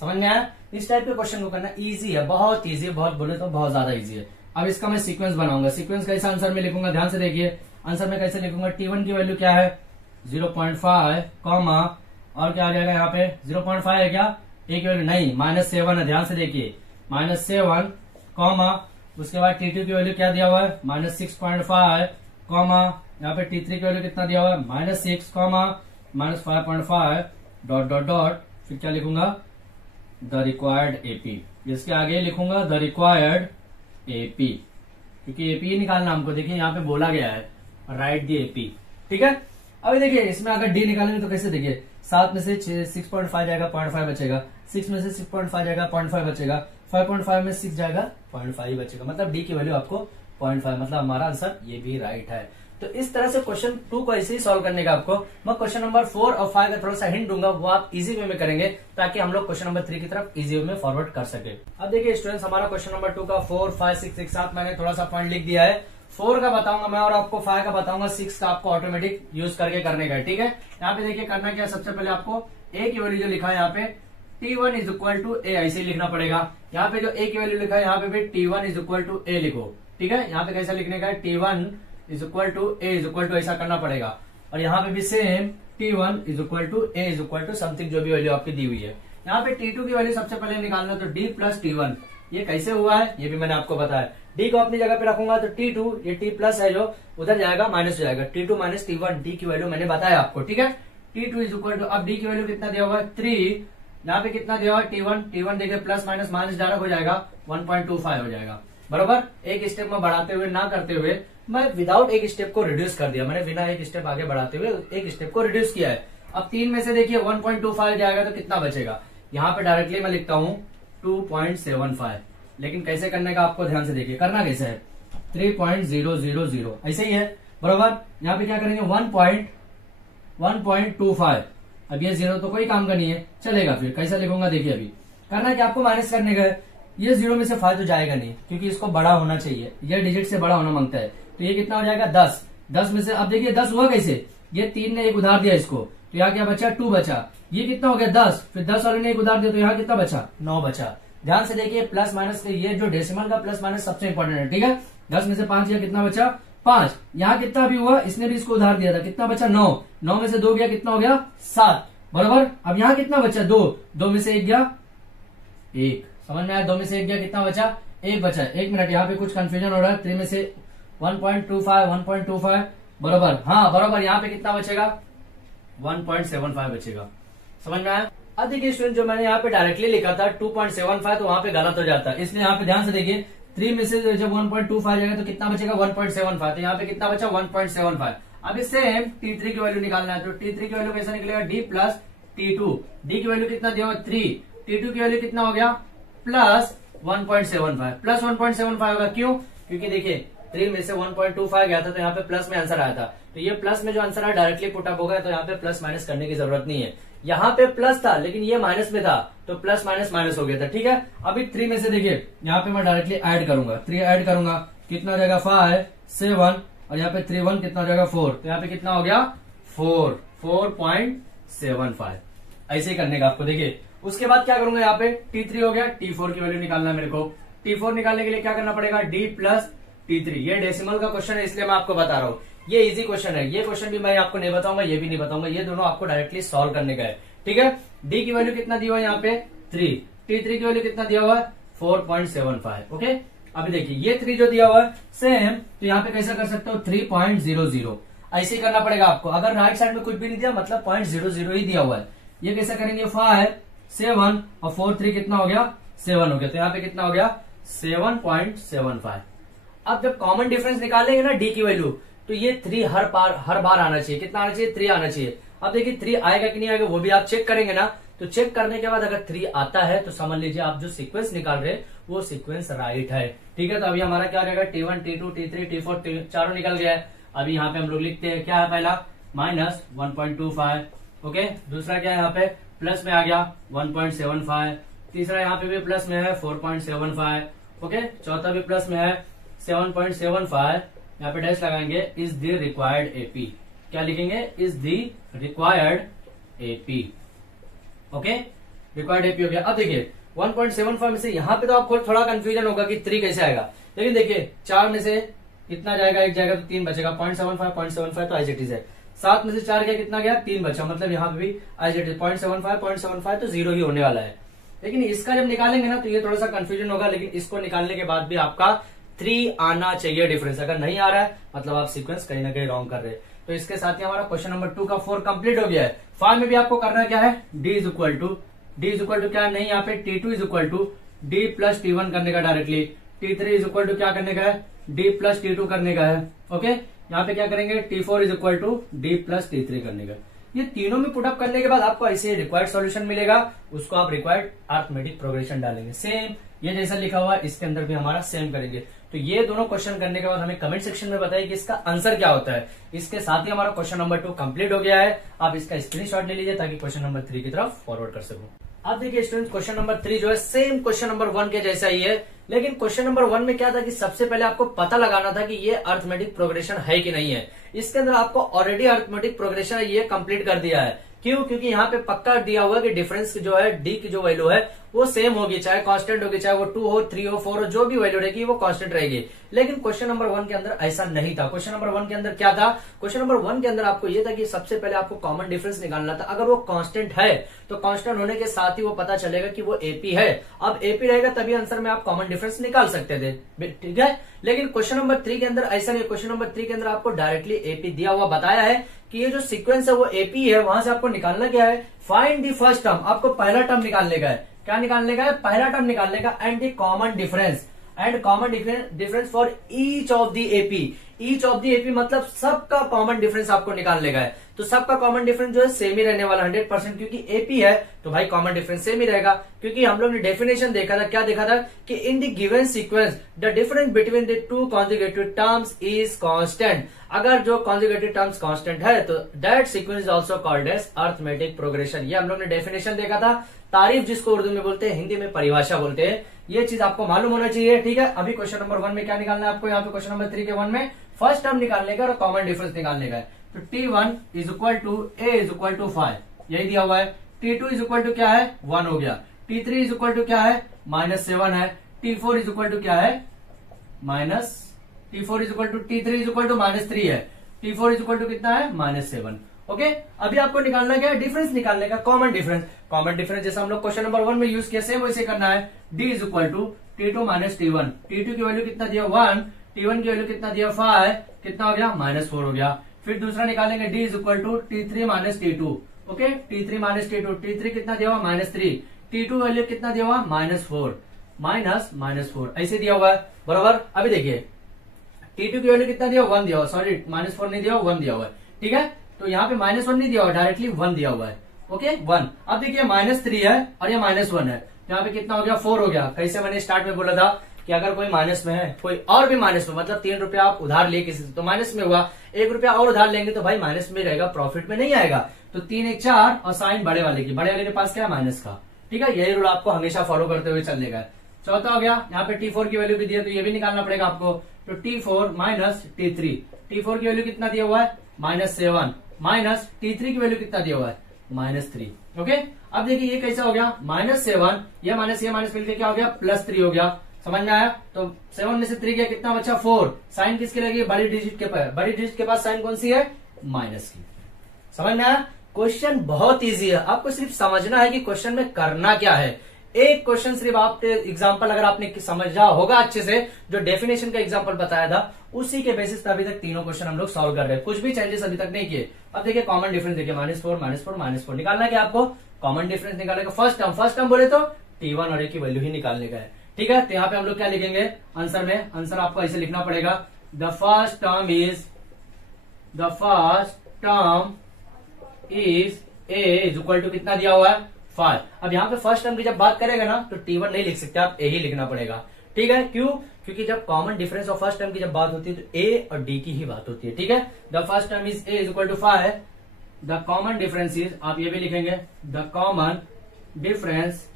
समझ में आया, इस टाइप के क्वेश्चन को करना इजी है, बहुत इजी है, बहुत बोले तो बहुत ज्यादा इजी है। अब इसका मैं सीक्वेंस बनाऊंगा, सीक्वेंस कैसे आंसर में लिखूंगा, ध्यान से देखिए। आंसर में कैसे लिखूंगा, T1 की वैल्यू क्या है, 0.5 कॉमा, और क्या आ जाएगा यहाँ पे, 0.5 है क्या, A की वैल्यू नहीं, -7 है, ध्यान से देखिए, -7 कॉमा, उसके बाद T2 की वैल्यू क्या दिया हुआ है, -6.5 कॉमा, यहाँ पे T3 की वैल्यू कितना दिया हुआ है, -6 कॉमा, -5.5 डॉट डॉट डॉट, फिर क्या लिखूंगा, द रिक्वायर्ड एपी। इसके आगे लिखूंगा द रिक्वायर्ड एपी, क्योंकि एपी ही निकालना हमको। देखिए यहाँ पे बोला गया है राइट दी एपी, ठीक है। अभी देखिए इसमें अगर डी निकालेंगे तो कैसे, देखिए 7 में से 6.5 जाएगा, 0.5 बचेगा, 6 में से 6.5 जाएगा, 0.5 बचेगा, 5.5 में 6 जाएगा, 0.5 बचेगा, मतलब डी की वैल्यू आपको 0.5, मतलब हमारा आंसर ये भी राइट है। तो इस तरह से क्वेश्चन 2 को ऐसे ही सॉल्व करने का आपको मैं क्वेश्चन नंबर 4 और 5 का थोड़ा सा हिंट दूंगा, वो आप इजी वे में करेंगे ताकि हम लोग क्वेश्चन नंबर 3 की तरफ इजी वे में फॉरवर्ड कर सके। अब देखिए स्टूडेंट्स, हमारा क्वेश्चन नंबर 2 का 4, 5, 6 एक साथ मैंने थोड़ा सा पॉइंट लिख दिया है। 4 का बताऊंगा मैं और आपको 5 का बताऊंगा, 6 का आपको ऑटोमेटिक यूज करके करने का है। ठीक है, यहाँ पे देखिए करना क्या, सबसे पहले आपको ए की वैल्यू जो लिखा है यहाँ पे T1 इज इक्वल टू ए, ऐसे ही लिखना पड़ेगा। यहाँ पे जो ए की वैल्यू लिखा है यहाँ पे भी T1 इज इक्वल टू ए लिखो। ठीक है, यहाँ पे कैसा लिखने का है, T1 is equal to A is equal to, ऐसा करना पड़ेगा। और यहाँ पे भी same T1 is equal to A is equal to something जो भी वैल्यू आपकी दी हुई है। यहाँ पे T2 की वैल्यू सबसे पहले निकालना, तो D प्लस T1 ये कैसे हुआ है ये भी मैंने आपको बताया। D को अपनी जगह पे रखूंगा तो T2 ये T प्लस है जो उधर जाएगा माइनस हो जाएगा, T2 माइनस T1, D की वैल्यू मैंने बताया आपको। ठीक है, T2 इज इक्वल टू, अब D की वैल्यू कितना दिया हुआ है 3, यहाँ पे कितना दिया हुआ है T1 देखिए प्लस माइनस माइनस डायरेक्ट हो जाएगा 1.25 हो जाएगा बराबर। एक स्टेप में बढ़ाते हुए ना करते हुए मैं विदाउट एक स्टेप को रिड्यूस कर दिया, मैंने बिना एक स्टेप आगे बढ़ाते हुए एक स्टेप को रिड्यूस किया है। अब 3 में से देखिए 1.25 जाएगा तो कितना बचेगा, यहाँ पे डायरेक्टली मैं लिखता हूँ 2.75, लेकिन कैसे करने का आपको ध्यान से देखिए, करना कैसे है 3.000 ऐसे ही है बराबर। यहाँ पे क्या करेंगे 1.25, अब ये 0 तो कोई काम का नहीं है, चलेगा। फिर कैसा लिखूंगा देखिए, अभी करना कि आपको माइनस करने का है, ये 0 में से 5 तो जाएगा नहीं क्योंकि इसको बड़ा होना चाहिए, ये डिजिट से बड़ा होना मांगता है। तो ये कितना हो जाएगा 10 में से, अब देखिए 10 हुआ कैसे, ये 3 ने एक उधार दिया इसको, तो यहाँ क्या बचा 2 बचा, ये कितना हो गया 10, फिर 10 वाले ने एक उधार दिया तो यहाँ कितना बचा 9 बचा। ध्यान से देखिए प्लस माइनस के ये जो डेसिमल का प्लस माइनस सबसे इंपॉर्टेंट है। ठीक है, 10 में से 5 गया कितना बचा 5, यहाँ कितना भी हुआ, इसने भी इसको उधार दिया था, कितना बचा 9 में से 2 गया कितना हो गया 7 बराबर। अब यहाँ कितना बचा 2 में से 1 गया 1, समझ में आया, 2 में से 1 गया कितना बचा 1 बचा। 1 मिनट, यहाँ पे कुछ कंफ्यूजन हो रहा है, 3 में से 1.25 बराबर, हाँ बराबर, यहाँ पे कितना बचेगा 1.75 बचेगा, समझ में आया। अब देखिए स्टूडेंट, जो मैंने यहाँ पे डायरेक्टली लिखा था 2.75 तो वहां पे गलत हो जाता है, इसलिए यहाँ पे ध्यान से देखिए 3 में से जब 1.25 जाएगा तो कितना बचेगा 1.75, तो यहाँ पे कितना बचा 1.75। अब सेम T3 की वैल्यू निकालना है, तो T3 की वैल्यू कैसा निकलेगा D प्लस T2, D की वैल्यू कितना दिया हुआ 3, T2 की वैल्यू कितना हो गया प्लस 1.75, प्लस 1.75 होगा, क्यों, क्योंकि देखिए 3 में से 1.25 गया था तो यहाँ पे प्लस में आंसर आया था, तो ये प्लस में जो आंसर आया डायरेक्टली पुट अप होगा, तो यहाँ पे प्लस माइनस करने की जरूरत नहीं है। यहाँ पे प्लस था लेकिन ये माइनस में था तो प्लस माइनस माइनस हो गया था। ठीक है, अभी 3 में से देखिए यहाँ पे मैं डायरेक्टली ऐड करूंगा, 3 ऐड करूंगा कितना हो जाएगा 5, 7 और यहाँ पे 3 1 कितना हो जाएगा 4, तो यहाँ पे कितना हो गया 4.75, ऐसे ही करने का आपको। देखिए उसके बाद क्या करूंगा, यहाँ पे T3 हो गया, T4 की वैल्यू निकालना है मेरे को। T4 निकालने के लिए क्या करना पड़ेगा D प्लस T3, ये डेसिमल का क्वेश्चन है इसलिए मैं आपको बता रहा हूँ, ये इजी क्वेश्चन है, ये क्वेश्चन भी मैं आपको नहीं बताऊंगा, ये भी नहीं बताऊंगा, ये दोनों आपको डायरेक्टली सॉल्व करने का है। ठीक है, D की वैल्यू कितना दिया हुआ है यहाँ पे 3, T3 की वैल्यू कितना दिया हुआ है 4.75। ओके, अभी देखिए ये 3 जो दिया हुआ है सेम, तो यहाँ पे कैसा कर सकते हो 3.00, ऐसे ही करना पड़ेगा आपको। अगर राइट साइड में कुछ भी नहीं दिया मतलब 0.00 ही दिया हुआ है, ये कैसा करेंगे 5, 7 और 4 3 कितना हो गया 7 हो गया, तो यहाँ पे कितना हो गया 7.75। अब जब कॉमन डिफरेंस निकालेंगे ना D की वैल्यू, तो ये 3 हर बार आना चाहिए, कितना आना चाहिए 3 आना चाहिए। अब देखिए 3 आएगा कि नहीं आएगा वो भी आप चेक करेंगे ना, तो चेक करने के बाद अगर 3 आता है तो समझ लीजिए आप जो सीक्वेंस निकाल रहे हैं वो सीक्वेंस राइट है। ठीक है, तो अभी हमारा क्या रहेगा T1 T2 T3 T4 चारों निकल गया है। अभी यहाँ पे हम लोग लिखते हैं क्या है, पहला माइनस 1.25, ओके, दूसरा क्या है यहाँ पे प्लस में आ गया 1.75, तीसरा यहाँ पे भी प्लस में है 4.75, ओके, चौथा भी प्लस में है 7.75, यहाँ पे डैश लगाएंगे इज द रिक्वायर्ड एपी, क्या लिखेंगे is the required AP, okay, required AP हो गया। अब देखिए 1.75 में से यहाँ पे तो आपको थोड़ा कंफ्यूजन होगा कि 3 कैसे आएगा, लेकिन देखिए 4 में से कितना जाएगा, 1 जाएगा तो 3 बचेगा, 0.75 तो एज इट इज है। 7 में से 4 गया कितना गया 3 बचा, मतलब यहाँ पे भी एज इट इज 0.75 तो 0 ही होने वाला है। लेकिन इसका जब निकालेंगे ना तो ये थोड़ा सा कंफ्यूजन होगा, लेकिन इसको निकालने के बाद भी आपका 3 आना चाहिए डिफरेंस, अगर नहीं आ रहा है मतलब आप सीक्वेंस कहीं ना कहीं रॉन्ग कर रहे हैं। तो इसके साथ ही हमारा क्वेश्चन नंबर 2 का 4 कंप्लीट हो गया है। 5 में भी आपको करना क्या है D इज इक्वल टू क्या नहीं, यहाँ पे T2 is equal to D plus T1 करने का directly, T3 is equal to क्या करने का है D प्लस T2 करने का है, ओके, यहाँ पे क्या करेंगे T4 is equal to D plus T3 करने का। ये तीनों में पुटअप करने के बाद आपको ऐसे रिक्वायर्ड सॉल्यूशन मिलेगा, उसको आप रिक्वायर्ड अरिथमेटिक प्रोग्रेशन डालेंगे, सेम ये जैसा लिखा हुआ है इसके अंदर भी हमारा सेम करेंगे। तो ये दोनों क्वेश्चन करने के बाद हमें कमेंट सेक्शन में बताइए कि इसका आंसर क्या होता है। इसके साथ ही हमारा क्वेश्चन नंबर 2 कंप्लीट हो गया है। आप इसका स्क्रीनशॉट ले लीजिए ताकि क्वेश्चन नंबर 3 की तरफ फॉरवर्ड कर सकूं। अब देखिए स्टूडेंट, क्वेश्चन नंबर 3 जो है सेम क्वेश्चन नंबर 1 के जैसा ही है, लेकिन क्वेश्चन नंबर 1 में क्या था कि सबसे पहले आपको पता लगाना था कि ये अरिथमेटिक प्रोग्रेशन है कि नहीं है। इसके अंदर आपको ऑलरेडी अरिथमेटिक प्रोग्रेशन है ये कंप्लीट कर दिया है। क्यों? क्योंकि यहाँ पे पक्का दिया हुआ है कि डिफरेंस जो है डी की जो वैल्यू है वो सेम होगी, चाहे कांस्टेंट होगी, चाहे वो 2 हो, 3 हो, 4 हो, जो भी वैल्यू रहेगी वो कांस्टेंट रहेगी। लेकिन क्वेश्चन नंबर 1 के अंदर ऐसा नहीं था। क्वेश्चन नंबर 1 के अंदर क्या था? क्वेश्चन नंबर 1 के अंदर आपको ये था कि सबसे पहले आपको कॉमन डिफरेंस निकालना था। अगर वो कांस्टेंट है तो कांस्टेंट होने के साथ ही वो पता चलेगा कि वो एपी है। अब एपी रहेगा तभी आंसर में आप कॉमन डिफरेंस निकाल सकते थे, ठीक है। लेकिन क्वेश्चन नंबर 3 के अंदर ऐसा नहीं। क्वेश्चन नंबर 3 के अंदर आपको डायरेक्टली एपी दिया हुआ बताया है कि ये जो सीक्वेंस है वो एपी है। वहां से आपको निकालना क्या है? Find the first term. आपको पहला टर्म निकालने का है। क्या निकालने का है? पहला टर्म निकालने का। And the common difference, and common difference for each of the AP. Each of the AP मतलब सबका कॉमन डिफरेंस आपको निकालने का है। तो सबका कॉमन डिफरेंस जो है सेम ही रहने वाला 100%, क्योंकि एपी है तो भाई कॉमन डिफरेंस सेम ही रहेगा। क्योंकि हम लोग ने डेफिनेशन देखा था, क्या देखा था कि in the given sequence the difference between the two conjugative terms is constant. अगर जो कॉन्जुगेटिव टर्म्स कांस्टेंट है तो that sequence is also called as arithmetic progression. ये हम लोग ने डेफिनेशन देखा था। तारीफ जिसको उर्दू में बोलते हैं, हिंदी में परिभाषा बोलते हैं। ये चीज आपको मालूम होना चाहिए, ठीक है। अभी क्वेश्चन नंबर 1 में क्या निकालना है आपको? यहाँ पे क्वेश्चन नंबर 3 के 1 में फर्स्ट टर्म निकालने का और कॉमन डिफरेंस निकालने का है। तो T1 is equal to A is equal to 5, यही दिया हुआ है। T2 इज इक्वल टू क्या है? 1 हो गया। T3 इज इक्वल टू क्या है? -7 है। T4 इज इक्वल टू क्या है? T4 is equal to T3 is equal to -3 है। T4 इज इक्वल टू कितना है? -7। ओके, अभी आपको निकालना क्या है? डिफरेंस निकालने का, कॉमन डिफरेंस। कॉमन डिफरेंस जैसा हम लोग क्वेश्चन नंबर 1 में यूज किया सेम वैसे करना है। D is equal to T2 minus T1। T2 की वैल्यू कितना दिया? 1। T1 की वैल्यू कितना दिया? 5। कितना हो गया? -4 हो गया। फिर दूसरा निकालेंगे D is equal to T3 minus T2। Okay, T3 minus T2। T3 कितना दिया हुआ? -3। T2 वैल्यू कितना दिया हुआ? -4। -4 ऐसे दिया हुआ है, बराबर। अभी देखिए T2 की वैल्यू कितना दिया? 1 दिया हुआ, सॉरी -4 नहीं दिया हुआ, 1 दिया हुआ है, ठीक है। तो यहाँ पे -1 नहीं दिया हुआ, डायरेक्टली 1 दिया हुआ है। ओके, 1। अब देखिए -3 है और ये -1 है, यहाँ पे कितना हो गया? 4 हो गया। कैसे? मैंने स्टार्ट में बोला था कि अगर कोई माइनस में है, कोई और भी माइनस में, मतलब 3 रुपया आप उधार लिए किसी से तो माइनस में हुआ, 1 रुपया और उधार लेंगे तो भाई माइनस में रहेगा, प्रॉफिट में नहीं आएगा। तो 3 1 4 और साइन बड़े वाले की, बड़े वाले के पास क्या है? माइनस का, ठीक है। यही रूल आपको हमेशा फॉलो करते हुए चलेगा। चौथा हो गया, यहाँ पे T4 की वैल्यू भी दी है तो ये भी निकालना पड़ेगा आपको। तो T4 माइनस T3। T4 की वैल्यू कितना दिया हुआ है? -7 माइनस T3 की वैल्यू कितना दिया हुआ है? -3। ओके, अब देखिए ये कैसा हो गया? -7, ये माइनस मिलकर क्या हो गया? +3 हो गया। समझ में आया? तो 7 में से 3 गया, कितना बचा? 4। साइन किसके लगी? बड़ी डिजिट के पास। बड़ी डिजिट के पास साइन कौन सी है? माइनस की। समझ में आया? क्वेश्चन बहुत इजी है, आपको सिर्फ समझना है कि क्वेश्चन में करना क्या है। एक क्वेश्चन सिर्फ आप एग्जांपल अगर आपने समझा होगा अच्छे से, जो डेफिनेशन का एग्जांपल बताया था उसी के बेसिस पे अभी तक तीनों क्वेश्चन हम लोग सॉल्व कर रहे हैं, कुछ भी चेंजेस अभी तक नहीं किए। अब देखिए कॉमन डिफरेंस देखिए, -4 निकालना क्या आपको? कॉमन डिफरेंस निकालने का फर्स्ट टर्म बोले तो T1 और A की वैल्यू ही निकालने का है, ठीक है। तो यहाँ पे हम लोग क्या लिखेंगे आंसर में? आंसर आपको ऐसे लिखना पड़ेगा, the first term is A is equal to कितना दिया हुआ है? 5। अब यहाँ पे फर्स्ट टर्म की जब बात करेगा ना तो T1 नहीं लिख सकते आप, A ही लिखना पड़ेगा, ठीक है। क्यों? क्योंकि जब कॉमन डिफरेंस और फर्स्ट टर्म की जब बात होती है तो A और D की ही बात होती है, ठीक है। The first term is A is equal to 5। The common difference is, आप ये भी लिखेंगे, the common difference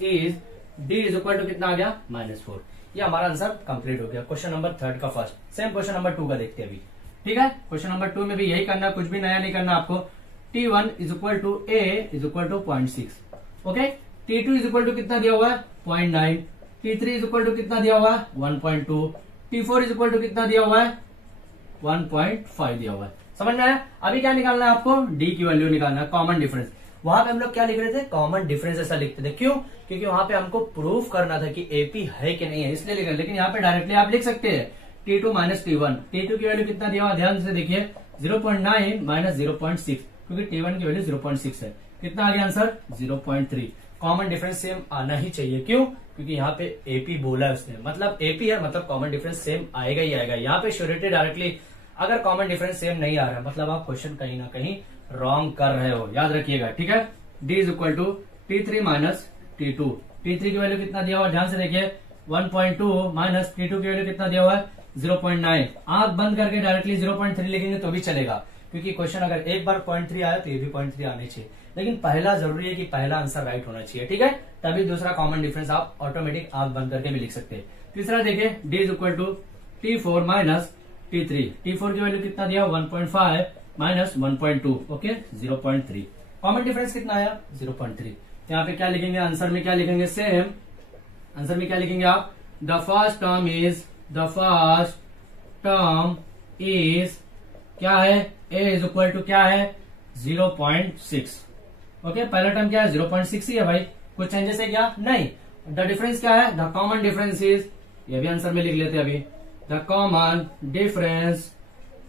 is D is equal to कितना आ गया? -4। ये हमारा आंसर कंप्लीट हो गया क्वेश्चन नंबर 3 का फर्स्ट। सेम क्वेश्चन नंबर 2 का देखते हैं अभी, ठीक है। क्वेश्चन नंबर 2 में भी यही करना, कुछ भी नया नहीं करना आपको। T1 is equal to A is equal to 0.6। Okay, T2 is equal to कितना दिया हुआ है? 0.9। T3 इज इक्वल टू कितना दिया हुआ है? 1.2। T4 इज इक्वल टू कितना दिया हुआ है? 1.5 दिया हुआ है। समझ में आया? अभी क्या निकालना है आपको? D की वैल्यू निकालना है, कॉमन डिफरेंस। वहां पे हम लोग क्या लिख रहे थे? कॉमन डिफरेंस ऐसा लिखते थे। क्यों? क्योंकि वहां पे हमको प्रूफ करना था कि एपी है कि नहीं है, इसलिए लिख रहे। लेकिन यहाँ पे डायरेक्टली आप लिख सकते हैं T2 माइनस T1। T2 की वैल्यू कितना दिया हुआ? ध्यान से देखिए, 0.9 माइनस 0.6, क्योंकि T1 की वैल्यू 0.6 है। कितना आ गया आंसर? 0.3। कॉमन डिफरेंस सेम आना ही चाहिए। क्यों? क्योंकि यहाँ पे एपी बोला है उसने, मतलब एपी है, मतलब कॉमन डिफरेंस सेम आएगा ही आएगा। यहाँ पे श्योरिटी डायरेक्टली, अगर कॉमन डिफरेंस सेम नहीं आ रहा है मतलब आप क्वेश्चन कहीं ना कहीं रॉन्ग कर रहे हो, याद रखिएगा, ठीक है। D is equal to T3 minus T2। T3 की वैल्यू कितना दिया हुआ है, ध्यान से देखिए 1.2 माइनस T2 की वैल्यू कितना दिया हुआ है 0.9। आंख बंद करके डायरेक्टली 0.3 लिखेंगे तो भी चलेगा, क्योंकि क्वेश्चन अगर एक बार 0.3 आया तो ये भी 0.3 आने चाहिए, लेकिन पहला जरूरी है कि पहला आंसर राइट होना चाहिए, ठीक है। तभी दूसरा कॉमन डिफरेंस आप ऑटोमेटिक आंख बंद करके भी लिख सकते हैं। तीसरा देखिए D is equal to T4 minus T3। T4 की वैल्यू कितना दिया 1.5 माइनस 1.2, ओके 0.3। कॉमन डिफरेंस कितना आया 0.3। यहाँ पे क्या लिखेंगे, आंसर में क्या लिखेंगे, सेम आंसर में क्या लिखेंगे आप, द फर्स्ट टर्म इज क्या है, a इज इक्वल टू क्या है 0.6। ओके, पहला टर्म क्या है 0.6 ही है भाई, कुछ चेंजेस है क्या, नहीं। द डिफरेंस क्या है, द कॉमन डिफरेंस इज, ये भी आंसर में लिख लेते हैं अभी, द कॉमन डिफरेंस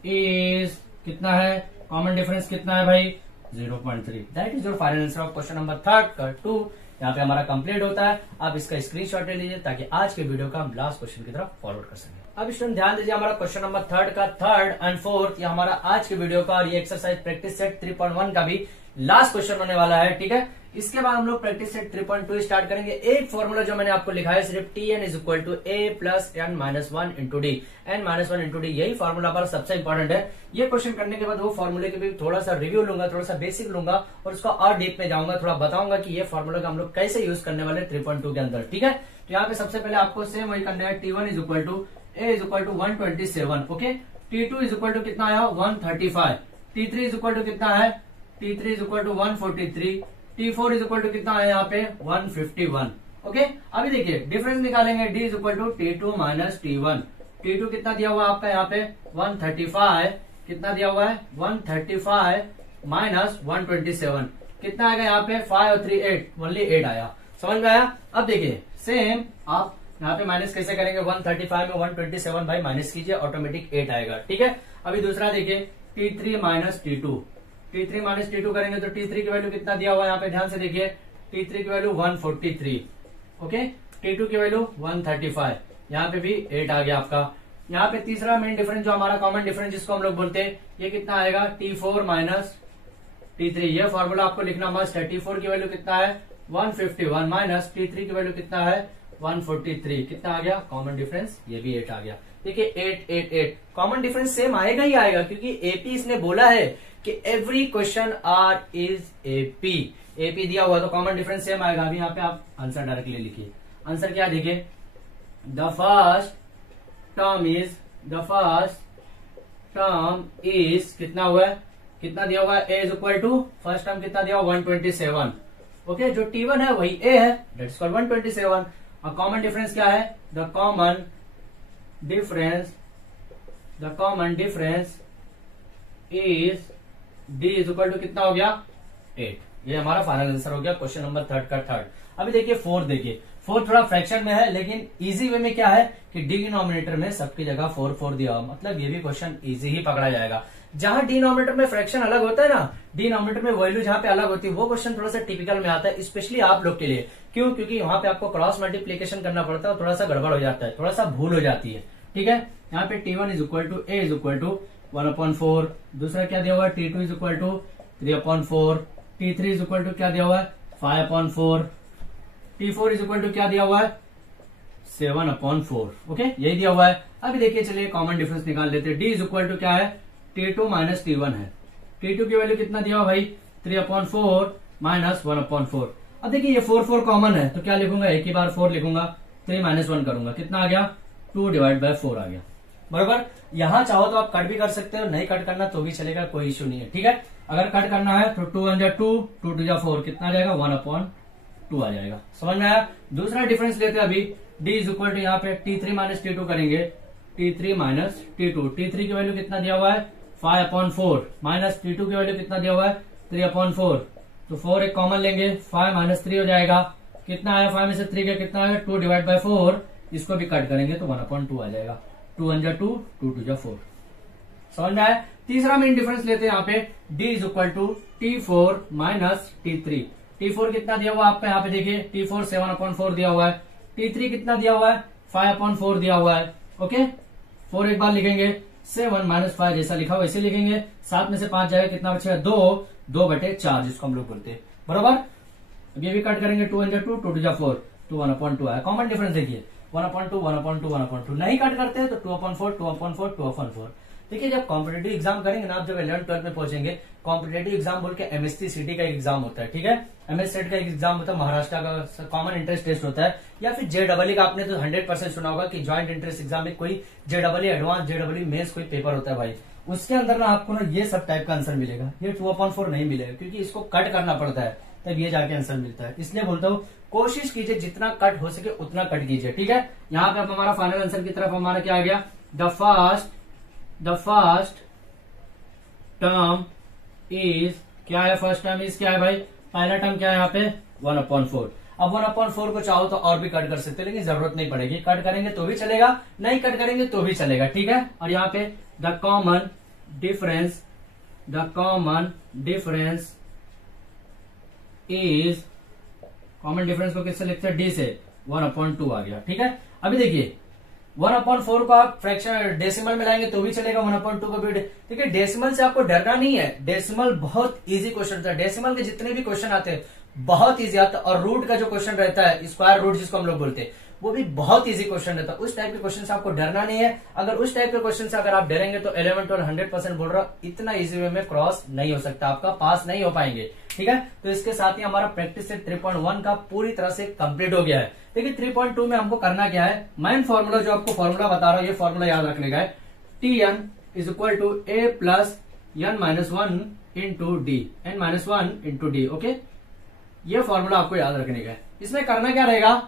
इज कितना है, कॉमन डिफरेंस कितना है भाई 0.3। That is your final answer of question number 3 का 2। यहाँ पे हमारा कंप्लीट होता है। आप इसका स्क्रीनशॉट ले लीजिए ताकि आज के वीडियो का हम लास्ट क्वेश्चन की तरफ फॉरवर्ड कर सकें। अब स्टूडेंट ध्यान दीजिए, हमारा क्वेश्चन नंबर 3 का 3rd एंड 4th ये हमारा आज के वीडियो का, और ये एक्सरसाइज प्रैक्टिस सेट 3.1 का भी लास्ट क्वेश्चन होने वाला है, ठीक है। इसके बाद हम लोग प्रैक्टिस सेट 3.2 स्टार्ट करेंगे। एक फॉर्मूला जो मैंने आपको लिखा है सिर्फ Tn is equal to a plus n minus 1 into d, n minus 1 into d, यही फॉर्मूला पर सबसे इंपॉर्टेंट है। ये क्वेश्चन करने के बाद वो फॉर्मूले के भी थोड़ा सा रिव्यू लूंगा, थोड़ा सा बेसिक लूंगा और उसका और डीप में जाऊंगा, थोड़ा बताऊंगा कि ये फॉर्मूला का हम लोग कैसे यूज करने वाले 3.2 के अंदर, ठीक है। तो यहाँ पे सबसे पहले आपको सेम वही करना है, T1 is equal to a is equal to 127, okay. T2 is equal to कितना आया 135, T3 इज इक्वल टू कितना है, T3 is equal to 143, T4 is equal to कितना है यहाँ पे 151, ओके। अभी देखिए डिफरेंस निकालेंगे, D is equal to T2 minus T1। T2 कितना दिया हुआ है आपका यहाँ पे 135, कितना दिया हुआ है 135 माइनस 127, कितना आएगा यहाँ पे 5 और 3 8, ओनली 8 आया, समझ में आया। अब देखिए सेम आप यहाँ पे माइनस कैसे करेंगे, 135 में 127 भाई माइनस कीजिए, ऑटोमेटिक 8 आएगा, ठीक है। अभी दूसरा देखिए T3 minus T2, T3 minus T2 करेंगे तो T3 की वैल्यू कितना दिया हुआ है यहाँ पे, ध्यान से देखिए T3 की वैल्यू 143, ओके। T2 की वैल्यू 135, यहाँ पे भी 8 आ गया आपका। यहाँ पे तीसरा मेन डिफरेंस जो हमारा कॉमन डिफरेंस जिसको हम लोग बोलते हैं, ये कितना आएगा T4 माइनस T3। ये फॉर्मूला आपको लिखना मस्ट है। T4 की वैल्यू कितना है 151 माइनस T3 की वैल्यू कितना है 143, कितना आ गया कॉमन डिफरेंस, ये भी 8 आ गया। देखिए 8 8 8 कॉमन डिफरेंस सेम आएगा ही आएगा, क्योंकि एपी इसने बोला है कि every question are is AP, AP दिया हुआ तो कॉमन डिफरेंस सेम आएगा। अभी यहाँ पे आप आंसर डायरेक्टली लिखिए, आंसर क्या देखिए, द फर्स्ट टर्म इज कितना हुआ है, कितना दिया हुआ है a is equal to, first term कितना दिया हुआ 127, ओके। जो T1 है वही a है, दैट्स कॉल्ड 127। और कॉमन डिफरेंस क्या है, the common difference is D is equal to कितना हो गया 8। ये हमारा फाइनल आंसर हो गया क्वेश्चन नंबर 3 का 3rd। अभी देखिए 4th, देखिए 4th थोड़ा फ्रैक्शन में है, लेकिन इजी वे में क्या है कि डिनोमिनेटर में सबकी जगह 4 4 दिया हुआ, मतलब ये भी क्वेश्चन इजी ही पकड़ा जाएगा। जहां डिनोमिनेटर में फ्रैक्शन अलग होता है ना, डिनोमिनेटर में वैल्यू जहां पे अलग होती है, वो क्वेश्चन थोड़ा सा टिपिकल में आता है, स्पेशली आप लोग के लिए। क्यों, क्योंकि वहां पे आपको क्रॉस मल्टीप्लीकेशन करना पड़ता है, थोड़ा सा गड़बड़ हो जाता है, थोड़ा सा भूल हो जाती है, ठीक है। यहाँ पे T1 is equal to a is equal to 1/4, दूसरा क्या दिया हुआ है T2 is equal to 3/4, T3 is equal to क्या दिया हुआ है 5/4, T4 इज इक्वल टू क्या दिया हुआ है 7/4, ओके, यही दिया हुआ है। अभी देखिए चलिए कॉमन डिफरेंस निकाल लेते हैं। D इज इक्वल टू क्या है T2 माइनस T1 है, T2 की वैल्यू कितना दिया हुआ भाई 3/4 माइनस 1/4। अब देखिए ये 4 4 कॉमन है तो क्या लिखूंगा, एक ही बार 4 लिखूंगा, 3 माइनस 1 करूंगा, कितना आ गया 2/4 आ गया, बराबर। यहां चाहो तो आप कट भी कर सकते हो, नहीं कट करना तो भी चलेगा, कोई इश्यू नहीं है, ठीक है। अगर कट करना है तो 2 1 जा 2, 2 2 जा 4, कितना आ जाएगा 1/2 आ जाएगा, समझ में आया। दूसरा डिफरेंस लेते हैं अभी, D इज इक्वल टू यहाँ पे T3 माइनस T2 करेंगे, T3 माइनस T2, T3 की वैल्यू कितना दिया हुआ है 5/4 माइनस T2 की वैल्यू कितना दिया हुआ है 3/4, तो 4 एक कॉमन लेंगे, 5 माइनस 3 हो जाएगा, कितना आया 5 में से 3 का कितना आएगा 2/4, इसको भी कट करेंगे तो 1/2 आ जाएगा, 2 1 जा 2, 2 2 जा 4, समझ में आया। तीसरा मेन डिफरेंस लेते हैं यहाँ पे, D is equal to T4 minus T3। T4 कितना दिया हुआ है आपका, यहाँ पे देखिए T4 7/4 दिया हुआ है, T3 कितना दिया हुआ है 5/4 दिया हुआ है, ओके। 4 एक बार लिखेंगे, 7 माइनस 5 जैसा लिखा वैसे लिखेंगे, 7 में से 5 जाएगा, कितना बचेगा 2/4 जिसको हम लोग बोलते हैं, बराबर। अब ये भी कट करेंगे, 2 1 जा 2, 2 2 जा 4, तो 1/2 आया। कॉमन डिफरेंस देखिए 1/2 1/2 1/2 नहीं कट करते हैं तो 2/4 2/4 2/4। देखिए जब कॉम्पिटेटिव एग्जाम करेंगे ना आप, जब 11th 12th में पहुंचेंगे, कॉम्पिटेटिव एग्जाम बोल के एमएससी सिटी का एक एग्जाम होता है, ठीक है, एमएस सेट का एक एग्जाम होता है, महाराष्ट्र का कॉमन इंटरेस्ट टेस्ट होता है, या फिर जेडबलई का आपने तो 100% सुना होगा कि ज्वाइंट इंट्रेंस एग्जाम में कोई जेडबलई एडवांस जेडबलई मेंस कोई पेपर होता है भाई, उसके अंदर ना आपको ना ये सब टाइप का आंसर मिलेगा। ये 2/4 नहीं मिलेगा क्योंकि इसको कट करना पड़ता है, तब ये जाके आंसर मिलता है। इसलिए बोलता हूँ कोशिश कीजिए जितना कट हो सके उतना कट कीजिए, ठीक है। यहाँ पे अब हमारा फाइनल आंसर की तरफ हमारा क्या आ गया, द फर्स्ट टर्म इज क्या है, फर्स्ट टर्म इज क्या है भाई, पहला टर्म क्या है यहाँ पे 1/4। अब 1/4 को चाहो तो और भी कट कर सकते हैं, लेकिन जरूरत नहीं पड़ेगी, कट करेंगे तो भी चलेगा, नहीं कट करेंगे तो भी चलेगा, ठीक है। और यहाँ पे the common difference is, common difference को किससे लिखते हैं, डी से, 1/2 आ गया, ठीक है। अभी देखिए 1/4 को आप फ्रैक्शन डेसिमल में लाएंगे तो भी चलेगा, 1/2 को भी। देखिए डेसिमल से आपको डरना नहीं है, डेसिमल बहुत इजी क्वेश्चन होता है, डेसिमल के जितने भी क्वेश्चन आते हैं बहुत इजी आता है। और रूट का जो क्वेश्चन रहता है, स्क्वायर रूट जिसको हम लोग बोलते हैं, वो भी बहुत इजी क्वेश्चन रहता है। उस टाइप के क्वेश्चन से आपको डरना नहीं है। अगर उस टाइप के क्वेश्चन से अगर आप डरेंगे तो 11 12 100% बोल रहा हूं, इतना इजी वे में क्रॉस नहीं हो सकता, आपका पास नहीं हो पाएंगे, ठीक है। तो इसके साथ ही हमारा प्रैक्टिस सेट 3.1 का पूरी तरह से कंप्लीट हो गया है। देखिए 3.2 में हमको करना क्या है, मेन फॉर्मूला जो आपको फॉर्मूला बता रहा हूं, ये फॉर्मूला याद रखने का है, Tn is equal to a plus n-1 into d, n-1 into d, okay. ये फॉर्मूला आपको याद रखने का है। इसमें करना क्या रहेगा,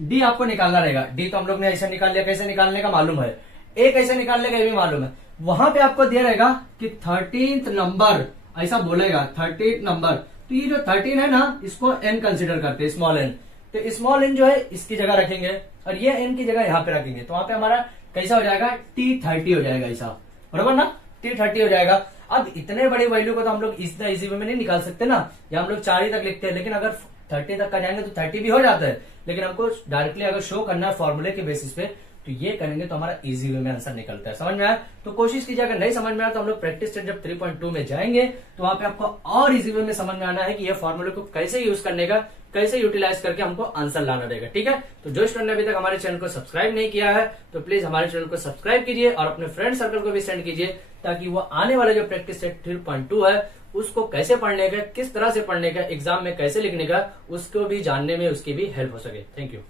डी आपको निकालना रहेगा। डी तो हम लोग ने ऐसे निकाल लिया, कैसे निकालने का मालूम है, ए कैसे निकालने का ये भी मालूम है। वहां पे आपको दिया रहेगा कि 13th नंबर, ऐसा बोलेगा 13th नंबर, तो ये जो 13 है ना, इसको एन कंसिडर करते हैं, स्मॉल एन। तो स्मॉल एन जो है इसकी जगह रखेंगे और ये एन की जगह यहाँ पे रखेंगे, तो वहां पे हमारा कैसा हो जाएगा, T30 हो जाएगा, ऐसा बराबर ना, T30 हो जाएगा। अब इतने बड़ी वैल्यू को तो हम लोग इतना इजी वे में नहीं निकाल सकते ना, या हम लोग 4 ही तक लिखते हैं, लेकिन अगर 30 तक का जाएंगे तो 30 भी हो जाता है, लेकिन हमको डायरेक्टली अगर शो करना है फॉर्मूले के बेसिस पे, तो ये करेंगे तो हमारा इजी वे में आंसर निकलता है। समझ में आया, तो कोशिश कीजिए, अगर नहीं समझ में आया तो हम लोग प्रैक्टिस सेट जब 3.2 में जाएंगे तो वहां पे आपको और इजी वे में समझ में आना है कि ये फॉर्मूले को कैसे यूज करने का, कैसे यूटिलाइज करके हमको आंसर लाना रहेगा, ठीक है। तो जो स्टूडेंट ने अभी तक हमारे चैनल को सब्सक्राइब नहीं किया है तो प्लीज हमारे चैनल को सब्सक्राइब कीजिए और अपने फ्रेंड सर्कल को भी सेंड कीजिए, ताकि वो आने वाले जो प्रैक्टिस सेट 3.2 है उसको कैसे पढ़ने का, किस तरह से पढ़ने का, एग्जाम में कैसे लिखने का, उसको भी जानने में उसकी भी हेल्प हो सके। Thank you.